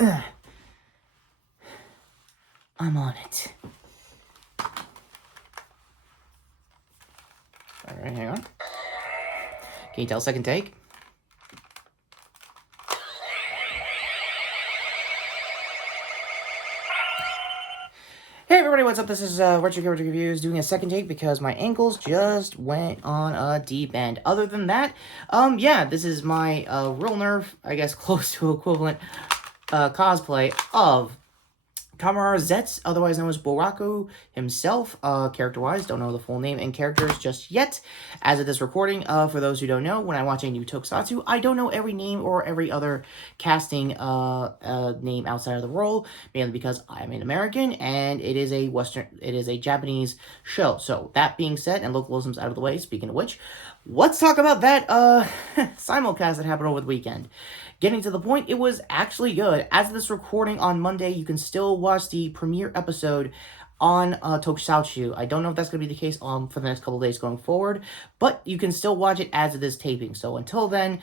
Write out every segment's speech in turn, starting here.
I'm on it. Alright, hang on. Can you tell second take? Hey everybody, what's up? This is Retrokid Reviews doing a second take because my ankles just went on a deep end. Other than that, yeah, this is my real nerve, I guess close to equivalent cosplay of Kamen Zeztz, otherwise known as Boraku himself, character-wise, don't know the full name and characters just yet. As of this recording, for those who don't know, when I watch a new tokushoutsu, I don't know every name or every other casting name outside of the role, mainly because I'm an American and it is a Japanese show. So that being said, and localisms out of the way, speaking of which, let's talk about that simulcast that happened over the weekend. Getting to the point, it was actually good. As of this recording on Monday, you can still watch the premiere episode on tokushoutsu. I don't know if that's going to be the case for the next couple of days going forward, but you can still watch it as of this taping. So until then,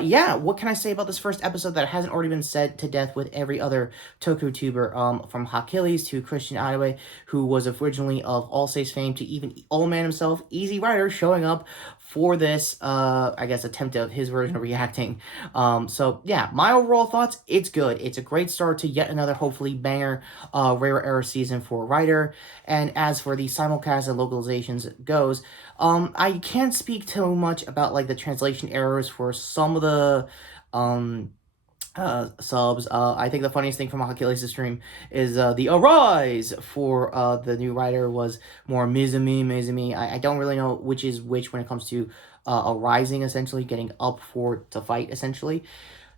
yeah, what can I say about this first episode that hasn't already been said to death with every other tokutuber, from Achilles to Christian Adawe, who was originally of All Saves fame, to even All Man himself, Easy Rider, showing up for this, I guess, attempt of his version of reacting. So, yeah, my overall thoughts, it's good. It's a great start to yet another, hopefully, banger Rare Error season for Rider. And as for the simulcast and localizations goes, I can't speak too much about, like, the translation errors for some of the subs. I think the funniest thing from Achilles' stream is the arise for the new writer was more Mizumi. I don't really know which is which when it comes to arising, essentially, getting up to fight, essentially.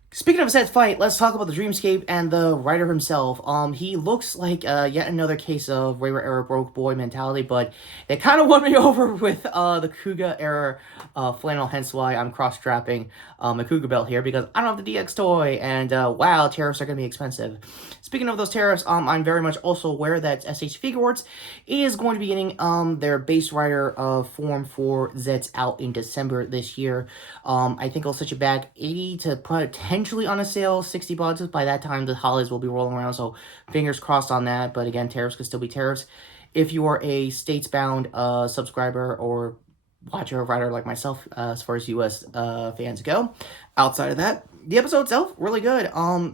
Speaking of a set fight, let's talk about the Dreamscape and the writer himself. He looks like yet another case of Rare Era broke boy mentality, but they kind of won me over with the Kuga era flannel, hence why I'm cross-strapping my Kuga belt here, because I don't have the DX toy, and wow, tariffs are going to be expensive. Speaking of those tariffs, I'm very much also aware that SH Figuarts is going to be getting their base rider form for Zeztz out in December this year. I think I'll switch it back 80 to potentially on a sale, 60 bucks. By that time, the holidays will be rolling around, so fingers crossed on that. But again, tariffs could still be tariffs. If you are a states-bound subscriber or watcher of Rider like myself, as far as U.S. fans go. Outside of that, the episode itself, really good.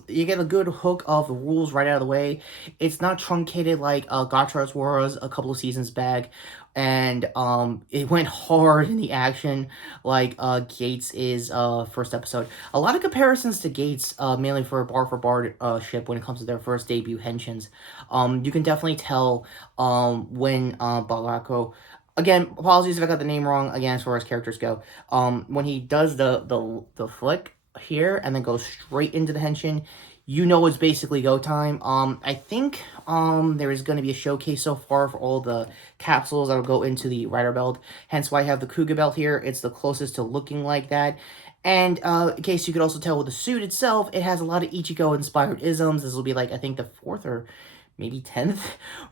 You get a good hook of the rules right out of the way. It's not truncated like Gotcha's was a couple of seasons back, and it went hard in the action like Gates is first episode. A lot of comparisons to Gates, mainly for bar ship when it comes to their first debut henshins. You can definitely tell when Barako. Again, apologies if I got the name wrong, again, as far as characters go. When he does the flick here and then goes straight into the henshin, you know it's basically go time. I think there is going to be a showcase so far for all the capsules that will go into the Rider belt. Hence why I have the Kuga belt here. It's the closest to looking like that. And in case you could also tell with the suit itself, it has a lot of Ichigo-inspired isms. This will be like, I think, the 4th or maybe 10th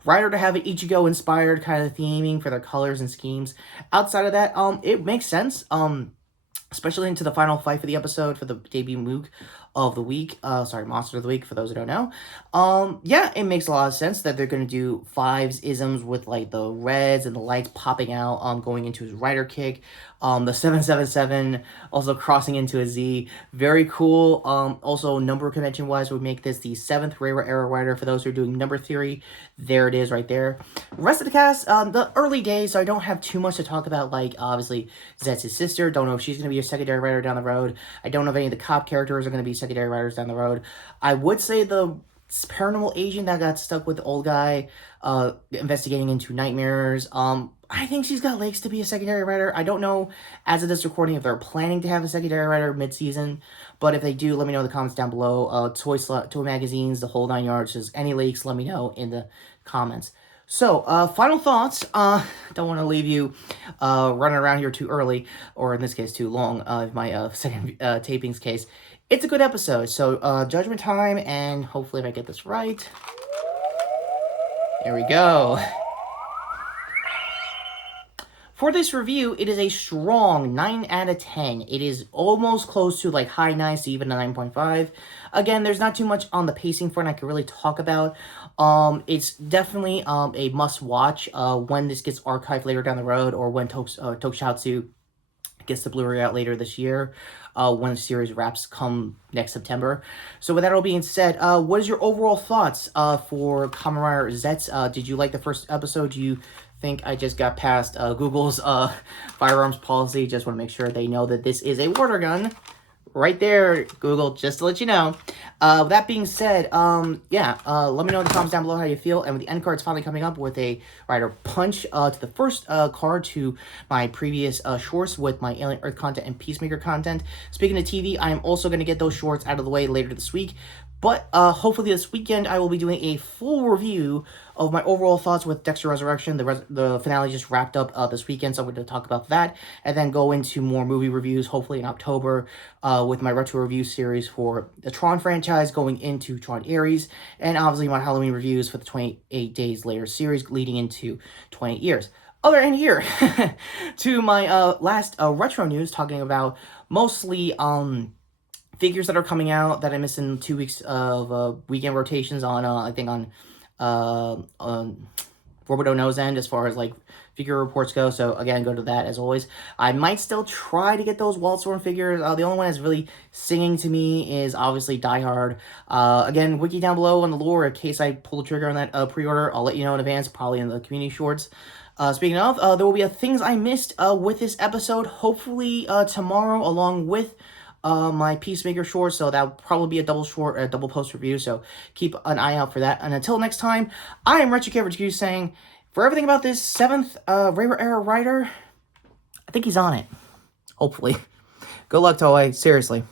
writer to have an Ichigo-inspired kind of theming for their colors and schemes. Outside of that, it makes sense, especially into the final fight for the episode, for the debut Mook of the week, Monster of the Week, for those who don't know. Yeah, it makes a lot of sense that they're going to do 5's isms with, like, the reds and the lights popping out, going into his rider kick. The 777 also crossing into a Z. Very cool. Also, number convention-wise, would make this the 7th Rare Era rider. For those who are doing number theory, there it is right there. Rest of the cast, the early days, so I don't have too much to talk about, like, obviously, Zetz's sister. Don't know if she's going to be a secondary rider down the road. I don't know if any of the cop characters are going to be secondary riders down the road. I would say the paranormal agent that got stuck with the old guy investigating into nightmares, I think she's got legs to be a secondary writer. I don't know, as of this recording, if they're planning to have a secondary writer mid-season, but if they do, let me know in the comments down below. Toy magazines, the whole 9 yards, just any leaks, let me know in the comments. So, final thoughts. Don't want to leave you running around here too early, or in this case, too long, my second taping's case. It's a good episode, so judgment time, and hopefully if I get this right. There we go. For this review, it is a strong 9 out of 10. It is almost close to like high 9s to even a 9.5. Again, there's not too much on the pacing front I can really talk about. It's definitely a must-watch when this gets archived later down the road, or when tokushoutsu gets the Blu-ray out later this year, when the series wraps come next September. So with that all being said, what is your overall thoughts for Kamen Rider Zeztz? Did you like the first episode? Do you think I just got past Google's firearms policy? Just want to make sure they know that this is a water gun. Right there, Google, just to let you know. With that being said, let me know in the comments down below how you feel. And with the end cards finally coming up with a Rider Punch to the first card to my previous shorts with my Alien Earth content and Peacemaker content. Speaking of TV, I am also going to get those shorts out of the way later this week. But hopefully this weekend I will be doing a full review of my overall thoughts with Dexter Resurrection. The finale just wrapped up this weekend, so I'm going to talk about that. And then go into more movie reviews, hopefully in October, with my retro review series for the Tron franchise going into Tron Ares. And obviously my Halloween reviews for the 28 Days Later series leading into 28 years. Other end here to my last retro news, talking about mostly figures that are coming out that I missed in 2 weeks of weekend rotations on, I think on Roboto Nose End, as far as like figure reports go. So again, go to that as always. I might still try to get those Wildstorm figures. The only one that's really singing to me is obviously Die Hard. Again, wiki down below on the lore in case I pull the trigger on that pre-order. I'll let you know in advance, probably in the community shorts. Speaking of, there will be a things I missed with this episode, hopefully tomorrow, along with my Peacemaker short, so that'll probably be a double short, a double post review, so keep an eye out for that. And until next time, I am Retrokid saying, for everything about this 7th Raider Era Rider, I think he's on it. Hopefully. Good luck, Toei. Seriously.